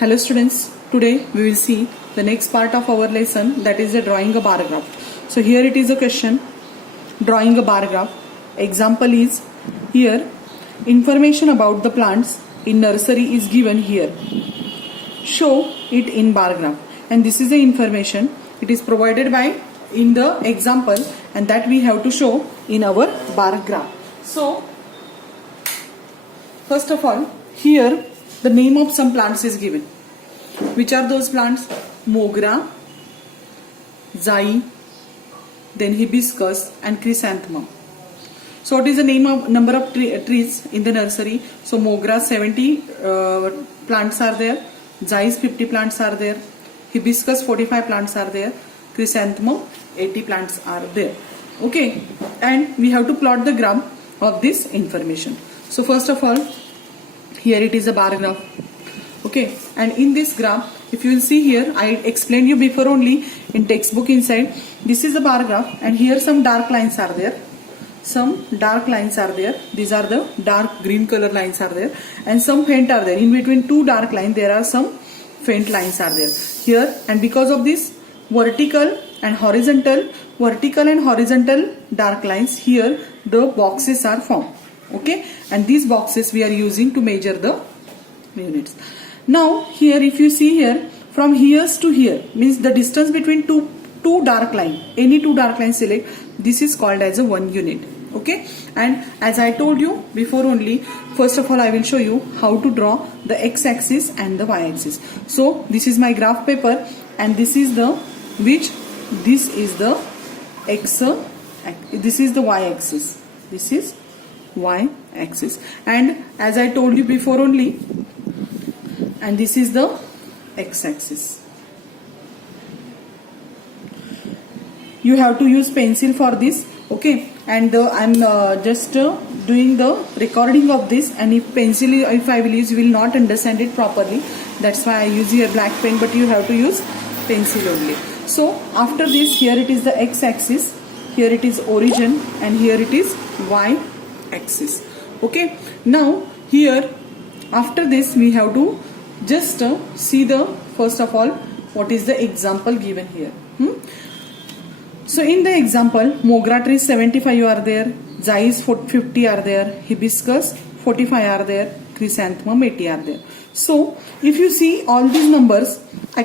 Hello students, today we will see the next part of our lesson, that is the drawing a bar graph. So here it is a question, drawing a bar graph. Example is here, information about the plants in nursery is given here. Show it in bar graph, and this is the information. It is provided by in the example, and that we have to show in our bar graph. So first of all, here the name of some plants is given. Which are those plants? Mogra, Zai, then hibiscus and chrysanthemum. So what is the number of trees in the nursery? So Mogra 70 plants are there, Zai's 50 plants are there, hibiscus 45 plants are there, chrysanthemum 80 plants are there. Okay, and we have to plot the graph of this information. So first of all, here it is a bar graph. Okay, and in this graph, if you will see here, I explained you before only in textbook inside. This is the bar graph, and here some dark lines are there. Some dark lines are there. These are the dark green color lines are there, and some faint are there. In between two dark lines, there are some faint lines are there here, and because of this vertical and horizontal dark lines, here the boxes are formed. Okay, and these boxes we are using to measure the units. Now here if you see here, from here to here means the distance between two dark line, any two dark lines select, this is called as a 1 unit. Okay, and as I told you before only, first of all I will show you how to draw the x-axis and the y-axis. So this is my graph paper, and this is the this is the x, this is the y-axis, this is y-axis, and as I told you before only, and this is the x-axis. You have to use pencil for this. Okay, and I'm just doing the recording of this, and if I will use, you will not understand it properly. That's why I use here black pen, but you have to use pencil only. So after this, here it is the x-axis, here it is origin, and here it is y-axis. Okay, now here after this we have to just see the first of all what is the example given here. So in the example, Mogra trees 75 are there, Zais 50 are there, hibiscus 45 are there, chrysanthemum 80 are there. So if you see all these numbers, I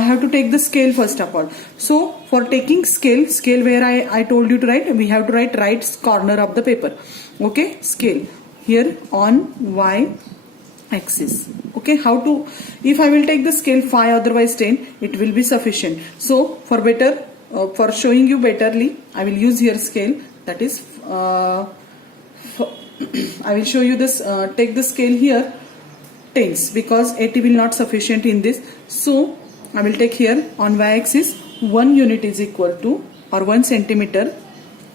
have to take the scale first of all. So for taking scale where I told you to write, we have to write right corner of the paper. Okay, scale here on y-axis. Okay, how to, if I will take the scale 5 otherwise 10, it will be sufficient. So for better, for showing you betterly, I will use here scale, that is I will show you this, take the scale here tens, because 80 will not sufficient in this. So I will take here on y-axis 1 unit is equal to, or 1 centimeter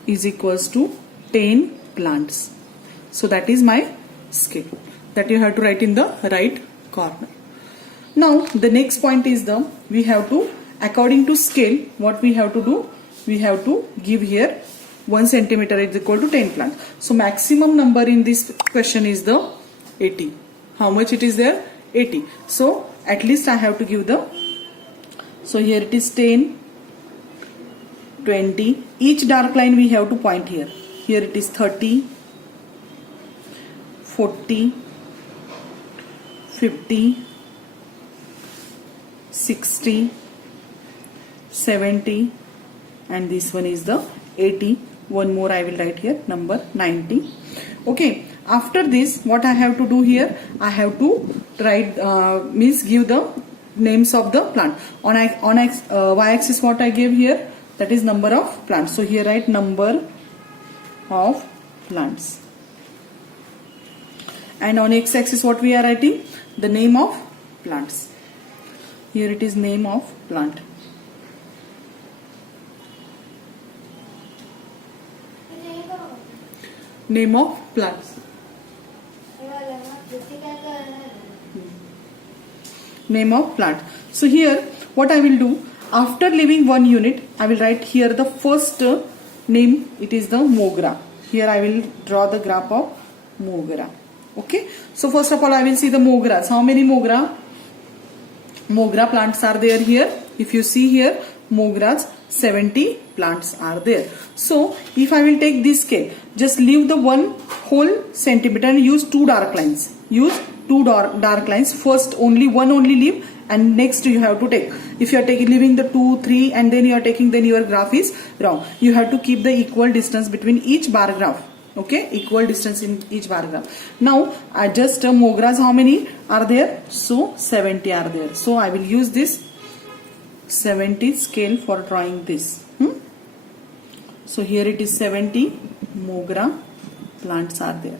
is equals to 10 plants. So that is my scale that you have to write in the right corner. Now the next point is we have to, according to scale, what we have to do, we have to give here 1 centimeter is equal to 10 plants. So maximum number in this question is the 80. How much it is there? 80. So at least I have to give the, so here it is 10, 20. Each dark line we have to point here. Here it is 30, 40, 50, 60, 70, and this one is the 80. One more I will write here, number 90. Okay, after this what I have to do here, I have to write means give the names of the plant. On y-axis what I gave here, that is number of plants. So here write number of plants, and on x-axis what we are writing, the name of plants. Here it is name of plant. Name of plants. Name of plant. So here what I will do, after leaving 1 unit, I will write here the first name, it is the Mogra. Here I will draw the graph of Mogra. Okay, so first of all I will see the mogras. How many mogra? Mogra plants are there here. If you see here, Mogra's 70 plants are there. So if I will take this scale, just leave the one whole centimeter and use two dark lines. Use two dark lines. First only leave, and next you have to take. If you are leaving the 2, 3 and then you are taking, then your graph is wrong. You have to keep the equal distance between each bar graph. Okay, equal distance in each bar graph. Now adjust Mogras, how many are there? So 70 are there. So I will use this 70 scale for drawing this. So here it is 70 Mogra plants are there.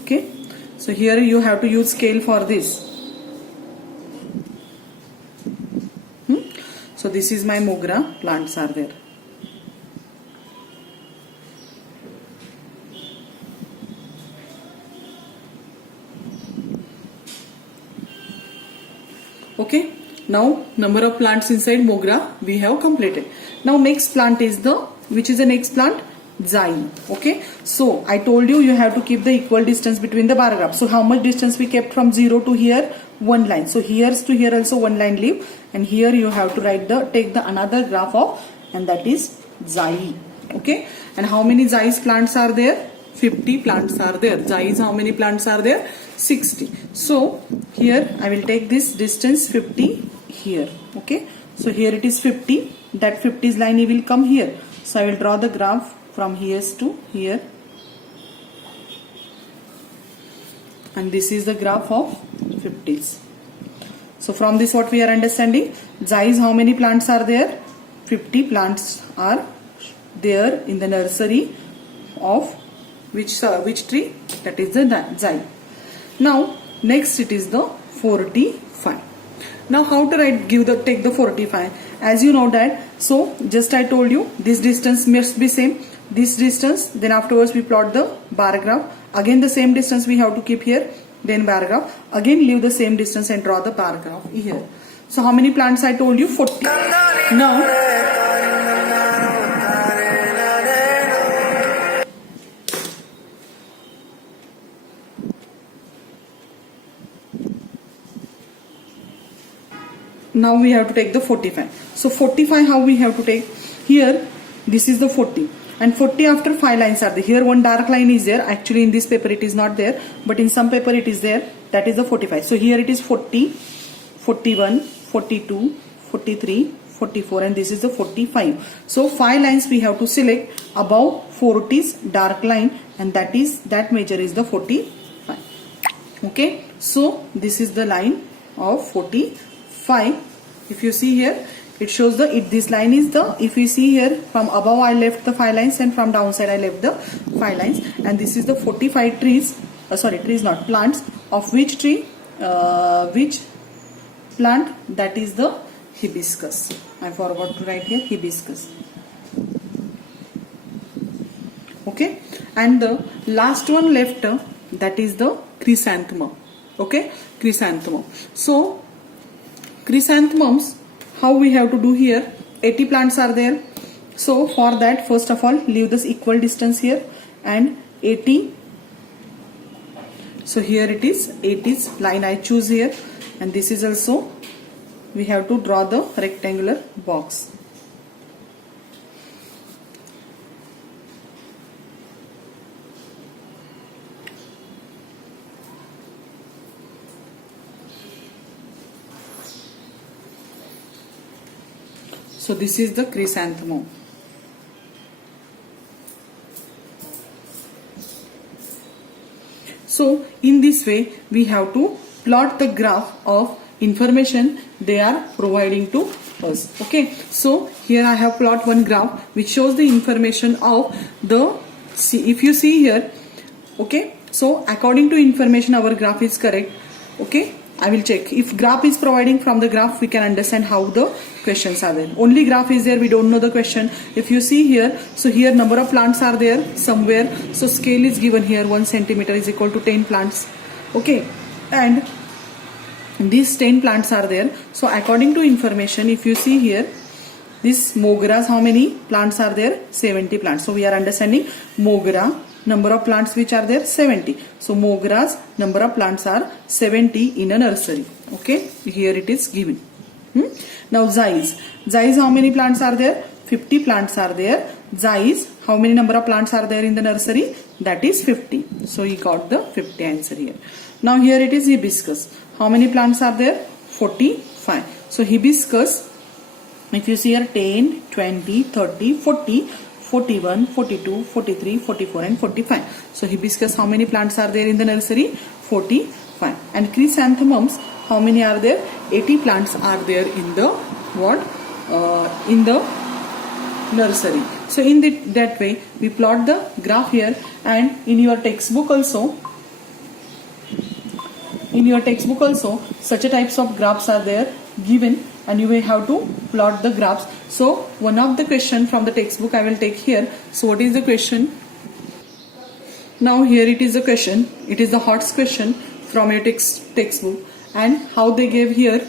Okay, so here you have to use scale for this. So this is my Mogra plants are there. Okay, now number of plants inside Mogra we have completed. Now next plant is which is the next plant? Zai. Okay, so I told you have to keep the equal distance between the bar graph. So how much distance we kept from 0 to here? One line. So here to here also one line leave, and here you have to take the another graph of, and that is Zai. Okay, and how many Zai's plants are there? 50 plants are there. Zai's how many plants are there? 60. So here I will take this distance 50 here. Okay, so here it is 50. That 50's line will come here. So I will draw the graph from here to here, and this is the graph of 50's. So from this what we are understanding, Zai's how many plants are there? 50 plants are there in the nursery of which tree? That is the Zai. Now next it is the 45. Now how to take the 45? As you know that, so just I told you this distance must be same. This distance, then afterwards we plot the bar graph. Again the same distance we have to keep here, then bar graph. Again leave the same distance and draw the bar graph here. So how many plants I told you? 40. Now we have to take the 45. So 45 how we have to take? Here this is the 40. And 40 after 5 lines are there. Here one dark line is there. Actually in this paper it is not there, but in some paper it is there. That is the 45. So here it is 40, 41, 42, 43, 44, and this is the 45. So 5 lines we have to select. Above 40's dark line, and that measure is the 45. Okay, so this is the line of 45. If you see here, it shows this line is if you see here, from above I left the 5 lines and from downside I left the 5 lines, and this is the 45 trees, plants of which tree, which plant? That is the hibiscus. I forgot to write here hibiscus. Okay, and the last one left, that is the chrysanthemum. Okay, chrysanthemum. So chrysanthemums, how we have to do here? 80 plants are there. So for that, first of all, leave this equal distance here and 80. So here it is 80's line I choose here, and this is also we have to draw the rectangular box. So this is the chrysanthemum. So in this way we have to plot the graph of information they are providing to us. Okay, so here I have plot one graph which shows the information of the, if you see here, okay, so according to information our graph is correct. Okay, I will check. If graph is providing, from the graph we can understand how the questions are there. Only graph is there, we don't know the question. If you see here, so here number of plants are there somewhere. So scale is given here, 1 centimeter is equal to 10 plants. Okay, and these 10 plants are there. So according to information, if you see here, this Mogra's how many plants are there? 70 plants. So we are understanding Mogra number of plants which are there 70. So mogra's number of plants are 70 in a nursery. Okay, here it is given. Now Zai's how many plants are there? 50 plants are there. Zai's how many number of plants are there in the nursery? That is 50. So he got the 50 answer here. Now here it is hibiscus. How many plants are there? 45. So hibiscus, if you see here 10, 20, 30, 40, 41, 42, 43, 44 and 45. So hibiscus, how many plants are there in the nursery? 45. And chrysanthemums, how many are there? 80 plants are there in the in the nursery. So in that way we plot the graph here, and in your textbook also such a types of graphs are there given, and you will have to plot the graphs. So one of the question from the textbook I will take here. So what is the question? Now here it is a question. It is the HOTS question from your textbook, and how they gave here.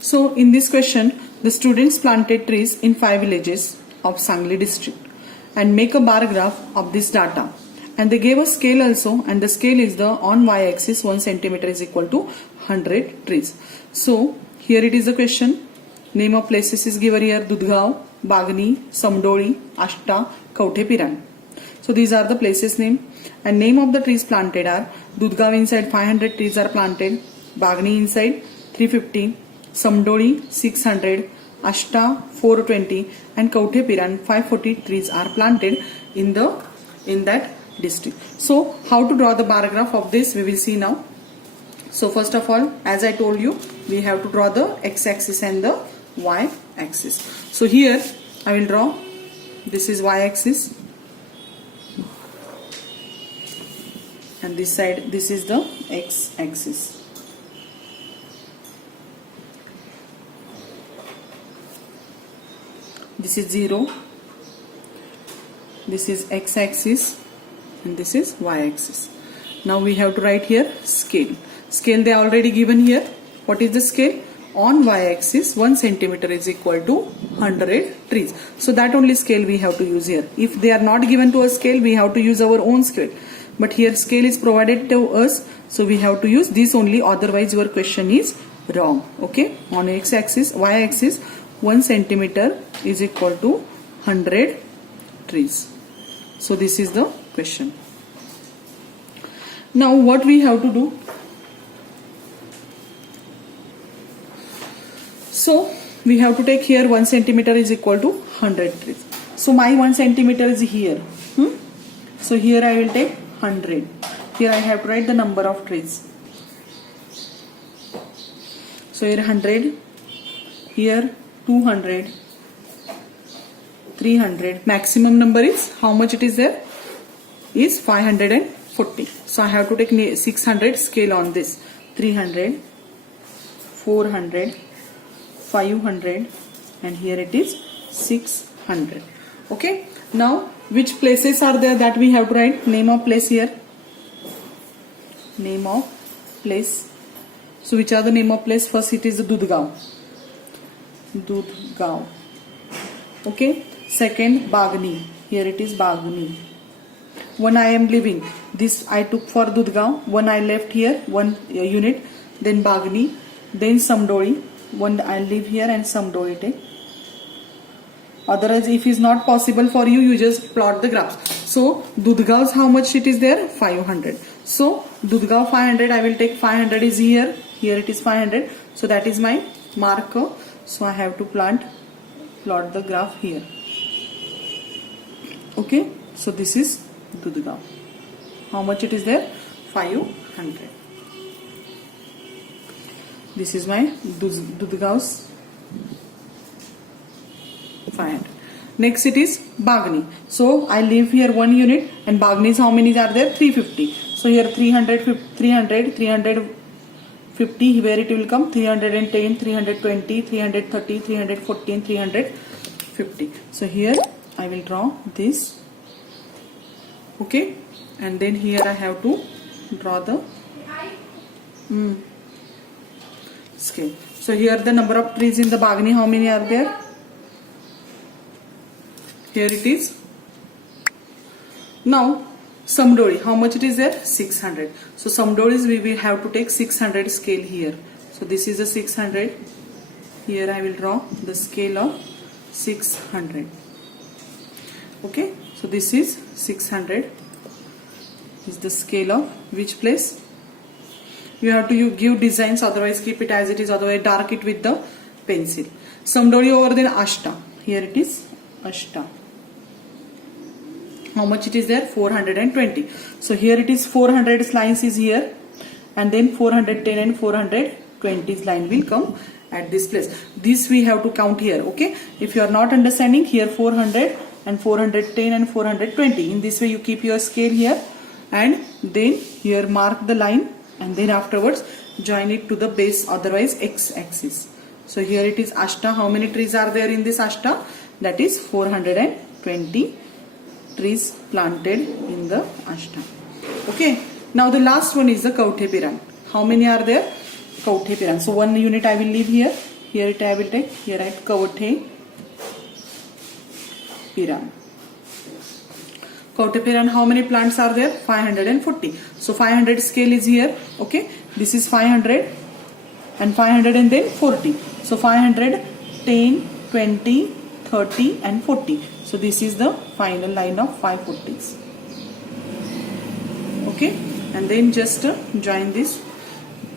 So in this question, the students planted trees in 5 villages of Sangli district and make a bar graph of this data. And they gave a scale also, and the scale is the on y-axis 1 centimeter is equal to 100 trees. So here it is the question. Name of places is given here: Dudgaon, Bagni, Samdoli, Ashta, Kauthe-Piran. So these are the places name, and name of the trees planted are: Dudgaon inside 500 trees are planted, Bagni inside 350, Samdoli 600, Ashta 420, and Kauthe-Piran 540 trees are planted in that district. So how to draw the bar graph of this we will see now. So first of all, as I told you, we have to draw the x-axis and the y-axis. So here I will draw, this is y-axis, and this side, this is the x-axis. This is 0, this is x-axis, and this is y-axis. Now we have to write here scale. Scale they are already given here. What is the scale? On y-axis 1 centimeter is equal to 100 trees. So that only scale we have to use here. If they are not given to a scale, we have to use our own scale. But here scale is provided to us, so we have to use this only, otherwise your question is wrong. Okay, on x-axis, y-axis 1 centimeter is equal to 100 trees. So this is the question. Now what we have to do? So we have to take here 1 centimeter is equal to 100 trees. So my 1 centimeter is here. So here I will take 100. Here I have to write the number of trees. So here 100, here 200, 300. Maximum number is how much it is there? Is 540. So I have to take 600 scale on this. 300, 400, 500, and here it is 600. Okay. Now which places are there that we have to write? Name of place here. Name of place. So which are the name of place? First it is Dudgaon. Dudgaon. Okay. Second Bagni. Here it is Bagni. One I am leaving. This I took for Dudgaon. One I left here. One unit. Then Bagni. Then Samdoli. One I leave here and Samdoli take. Otherwise, if it is not possible for you, you just plot the graphs. So Dudgaon's how much it is there? 500. So Dudgaon 500. I will take 500 is here. Here it is 500. So that is my marker. So I have to plot the graph here. Okay. So this is Dudgaon. How much it is there? 500. This is my Dudgaon's 500. Next it is Bagni. So I leave here one unit, and Bagni's how many are there? 350. So here 350, where it will come? 310, 320, 330, 340 and 350. So here I will draw this. Okay, and then here I have to draw the scale. So here the number of trees in the Bagni, how many are there? Here it is Now samdoli, how much it is there? 600. So samdolis we will have to take 600 scale here. So this is a 600. Here I will draw the scale of 600. Okay, so this is 600 is the scale of which place? You have to give designs, otherwise keep it as it is, otherwise dark it with the pencil. Samdoli over then ashta. Here it is ashta. How much it is there? 420. So here it is 400 lines is here, and then 410 and 420 line will come at this place. This we have to count here. Okay, if you are not understanding, here 400 and 410 and 420. In this way you keep your scale here, and then here mark the line, and then afterwards join it to the base, otherwise x-axis. So here it is ashta. How many trees are there in this ashta? That is 420 trees planted in the ashta. Okay, now the last one is the kauthe piran. How many are there? Kauthe piran. So one unit I will leave here. Here it I will take. Here I kauthe piran. Kauthe piran, how many plants are there? 540. So 500 scale is here. Okay, this is 500 and 500 and then 40. So 500, 10, 20, 30 and 40. So this is the final line of 540s. Okay, and then just join this.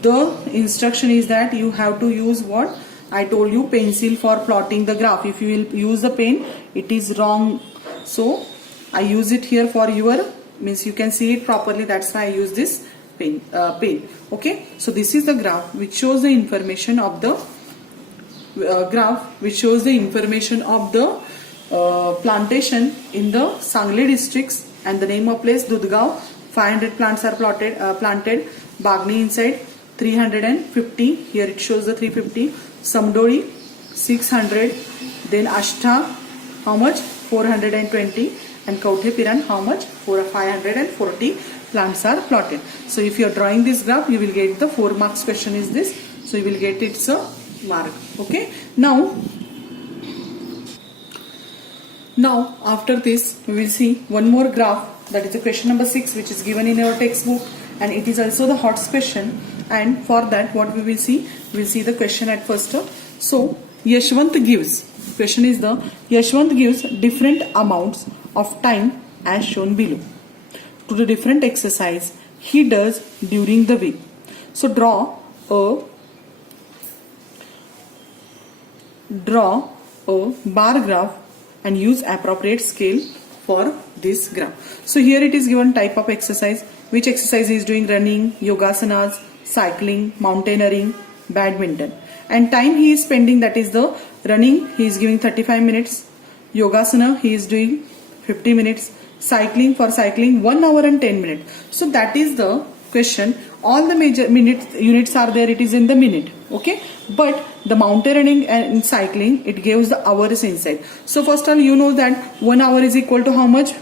The instruction is that you have to use what I told you, pencil for plotting the graph. If you will use the pen, it is wrong. So I use it here for your, means you can see it properly. That's why I use this pen. Okay, so this is the graph which shows the information of the plantation in the Sangli districts, and the name of place Dudgaon. 500 plants are planted. Bagni inside 350. Here it shows the 350. Samdoli 600. Then Ashta, how much? 420. And Kauthe piran, how much? 540 plants are plotted. So if you are drawing this graph, you will get the 4 marks question is this. So you will get its a mark. Okay. Now after this we will see one more graph, that is the question number 6, which is given in our textbook, and it is also the HOTS question. And for that what we will see the question at first. So Yashwant gives, question is the Yashwant gives different amounts of time as shown below to the different exercise he does during the week. So draw a bar graph and use appropriate scale for this graph. So here it is given type of exercise, which exercise he is doing: running, yogasanas, cycling, mountaineering, badminton. And time he is spending, that is the running he is giving 35 minutes, yogasana he is doing 50 minutes, cycling 1 hour and 10 minutes. So that is the question. All the major units are there, it is in the minute. Okay, but the mountaineering and cycling, it gives the hours inside. So first of all, you know that 1 hour is equal to how much?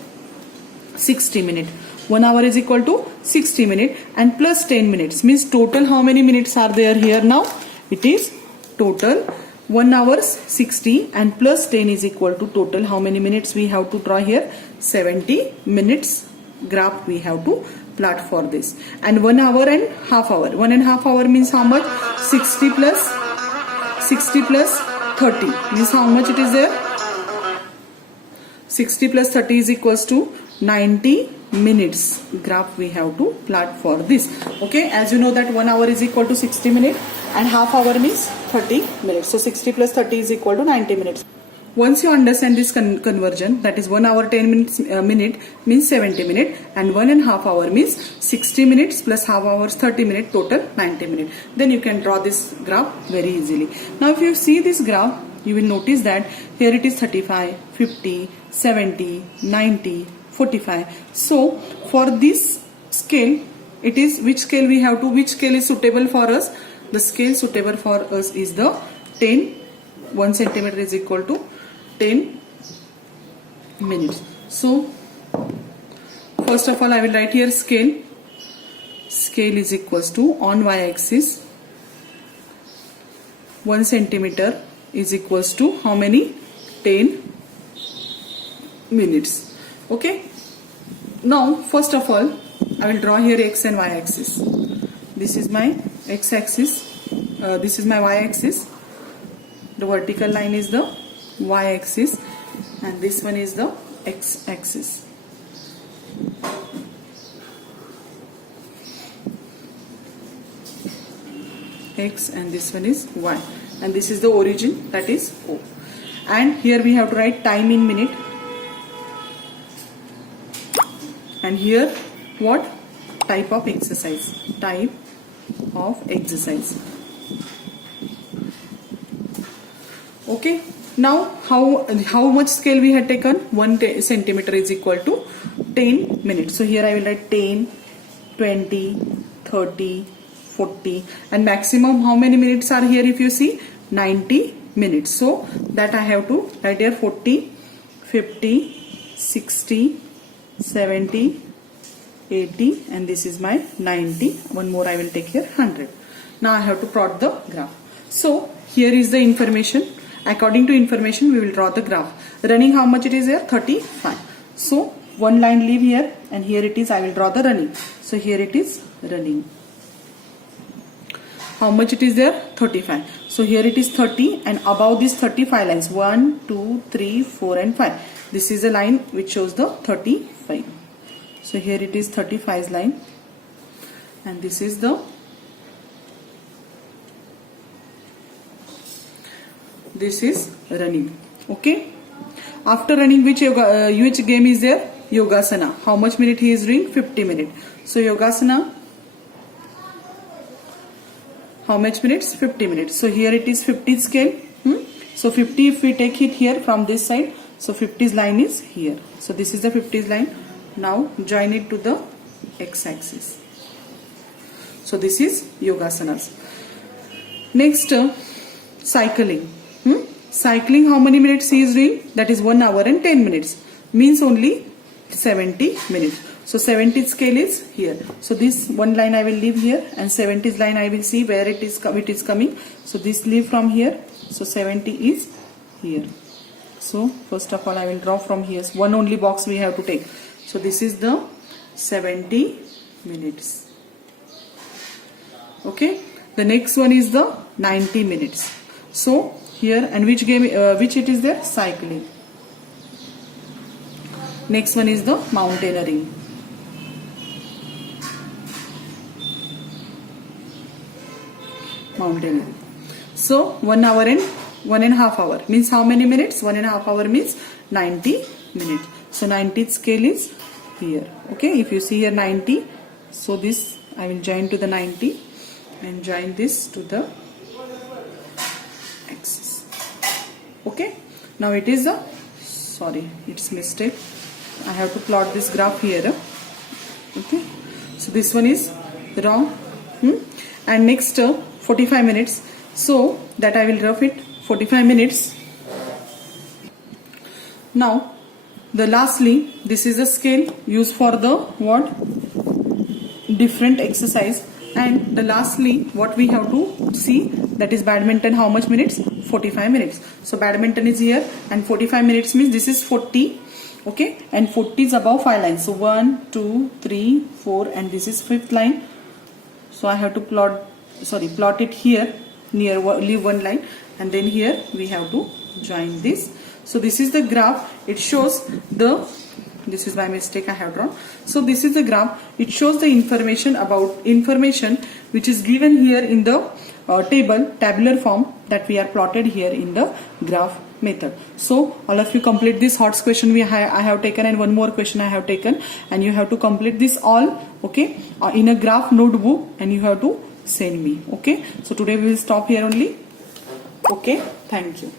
60 minutes. 1 hour is equal to 60 minutes and plus 10 minutes means total how many minutes are there here now? It is total 1 hours 60 and plus 10 is equal to total how many minutes we have to draw here? 70 minutes graph we have to plot for this. And 1 hour and half hour. 1.5 hour means how much? 60 plus 30 means how much it is there? 60 plus 30 is equals to 90 minutes graph we have to plot for this. Okay, as you know that 1 hour is equal to 60 minutes and half hour means 30 minutes. So 60 plus 30 is equal to 90 minutes. Once you understand this conversion, that is 1 hour 10 minutes minute means 70 minutes and 1.5 hour means 60 minutes plus half hours 30 minutes, total 90 minutes. Then you can draw this graph very easily. Now if you see this graph, you will notice that here it is 35, 50, 70, 90, 45. So for this scale, it is which scale we have to, which scale is suitable for us? The scale suitable for us is the 10. 1 centimeter is equal to 10 minutes. So first of all I will write here scale. Scale is equals to, on y-axis 1 centimeter is equals to how many? 10 minutes. Okay. Now first of all I will draw here x and y axis. This is my x axis, this is my y axis, the vertical line is the y axis and this one is the x axis. X and this one is y, and this is the origin, that is O. And here we have to write time in minute, and here what type of exercise, type of exercise. Okay, now how much scale we had taken? 1 centimeter is equal to 10 minutes. So here I will write 10, 20, 30, 40, and maximum how many minutes are here? If you see, 90 minutes. So that I have to write here 40, 50, 60, 70, 80, and this is my 90. One more I will take here, 100. Now I have to plot the graph. So here is the information. According to information we will draw the graph. Running, how much it is here? 35. So one line leave here, and here it is, I will draw the running. So here it is running. How much it is there? 35. So here it is 30, and above these 35 lines, 1, 2, 3, 4 and 5. This is a line which shows the 35. So here it is 35's line, and this is the running. Okay. After running, which game is there? Yogasana. How much minute he is doing? 50 minutes. So Yogasana, how much minutes? 50 minutes. So here it is 50 scale. So 50, if we take it here from this side, so 50's line is here. So this is the 50's line. Now join it to the x-axis. So this is Yogasanas. Next, cycling. Cycling, how many minutes he is doing? That is 1 hour and 10 minutes. Means only 70 minutes. So 70th scale is here. So this one line I will leave here, and 70th line I will see where it is coming. So this leave from here. So 70 is here. So first of all I will draw from here. One only box we have to take. So this is the 70 minutes. Okay. The next one is the 90 minutes. So here, and which it is there? Cycling. Next one is the mountaineering. Mountaineering. So 1 hour and 1.5 hour means how many minutes? 1.5 hour means 90 minutes. So 90th scale is here. Okay, if you see here 90, so this I will join to the 90 and join this to the axis. Okay, now it is a, sorry, it's mistake. I have to plot this graph here. Okay, so this one is wrong. And next 45 minutes. So that I will rough it 45 minutes. Now the lastly, this is the scale used for the what? Different exercise. And the lastly what we have to see, that is badminton. How much minutes? 45 minutes. So badminton is here, and 45 minutes means this is 40. Okay, and 40 is above 5 lines. So 1, 2, 3, 4, and this is 5th line. So I have to plot it here near, leave one line, and then here we have to join this. So this is the graph. It shows the, this is by mistake I have drawn. So this is the graph. It shows the information which is given here in the tabular form that we are plotted here in the graph method. So all of you complete this HOTS question I have taken, and one more question I have taken, and you have to complete this all, okay, in a graph notebook, and you have to send me. Okay, so today we will stop here only. Okay, thank you.